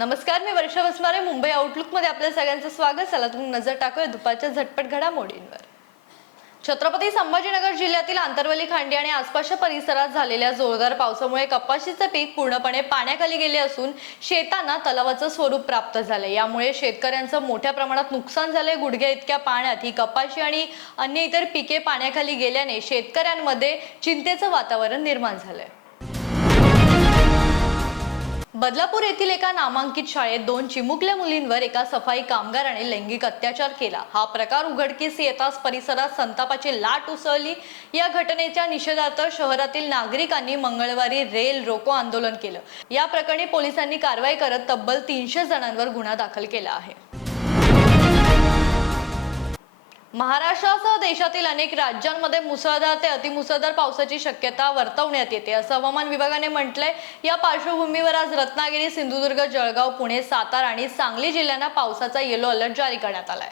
नमस्कार मी वर्षा वसमारे मुंबई आउटलुकमध्ये आपल्या सगळ्यांचं स्वागत. चला तुम्ही नजर टाकूया दुपारच्या झटपट घडामोडींवर. छत्रपती संभाजीनगर जिल्ह्यातील आंतरवली खांडी आणि आसपासच्या परिसरात झालेल्या जोरदार पावसामुळे कपाशीचे पीक पूर्णपणे पाण्याखाली गेले असून शेतांना तलावाचं स्वरूप प्राप्त झालंय. यामुळे शेतकऱ्यांचं मोठ्या प्रमाणात नुकसान झालंय. गुडघ्या इतक्या पाण्यात ही कपाशी आणि अन्य इतर पिके पाण्याखाली गेल्याने शेतकऱ्यांमध्ये चिंतेचं वातावरण निर्माण झालंय. बदलापूर येथील एका नामांकित शाळेत दोन चिमुकल्या मुलींवर एका सफाई कामगाराने लैंगिक अत्याचार केला. हा प्रकार उघडकीस येताच परिसरात संतापाची लाट उसळली. या घटनेच्या निषेधार्थ शहरातील नागरिकांनी मंगळवारी रेल रोको आंदोलन केलं. या प्रकरणी पोलिसांनी कारवाई करत तब्बल तीनशे जणांवर गुन्हा दाखल केला आहे. महाराष्ट्रासह देशातील अनेक राज्यांमध्ये मुसळधार ते अतिमुसळधार पावसाची शक्यता वर्तवण्यात येते. असं हवामान विभागाने म्हटलंय. या पार्श्वभूमीवर आज रत्नागिरी सिंधुदुर्ग जळगाव पुणे सातारा आणि सांगली जिल्ह्यांना पावसाचा येलो अलर्ट जारी करण्यात आलाय.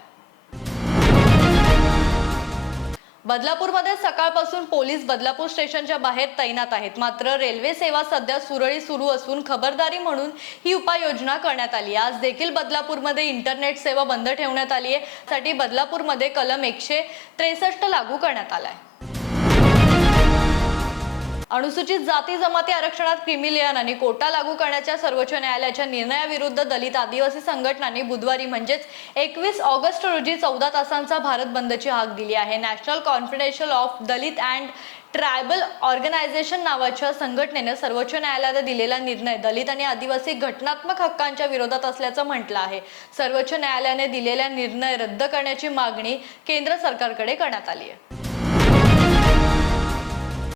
बदलापूरमध्ये सकाळपासून पोलीस बदलापूर स्टेशनच्या बाहेर तैनात आहेत. मात्र रेल्वे सेवा सध्या सुरळीत सुरू असून खबरदारी म्हणून ही उपाययोजना करण्यात आली आज देखील बदलापूरमध्ये इंटरनेट सेवा बंद ठेवण्यात आली आहे. साठी बदलापूरमध्ये कलम एकशे त्रेसष्ट लागू करण्यात आला आहे. अनुसूचित जाती जमाती आरक्षणात क्रिमिलियन आणि कोटा लागू करण्याच्या सर्वोच्च न्यायालयाच्या निर्णयाविरुद्ध दलित आदिवासी संघटनांनी बुधवारी म्हणजेच एकवीस ऑगस्ट रोजी चौदा तासांचा भारत बंदची हाक दिली आहे. National confidential of Dalit and tribal organisation नावाच्या संघटनेनं सर्वोच्च न्यायालयात दिलेला निर्णय दलित आणि आदिवासी घटनात्मक हक्कांच्या विरोधात असल्याचं म्हटलं आहे. सर्वोच्च न्यायालयाने दिलेला निर्णय रद्द करण्याची मागणी केंद्र सरकारकडे करण्यात आली आहे.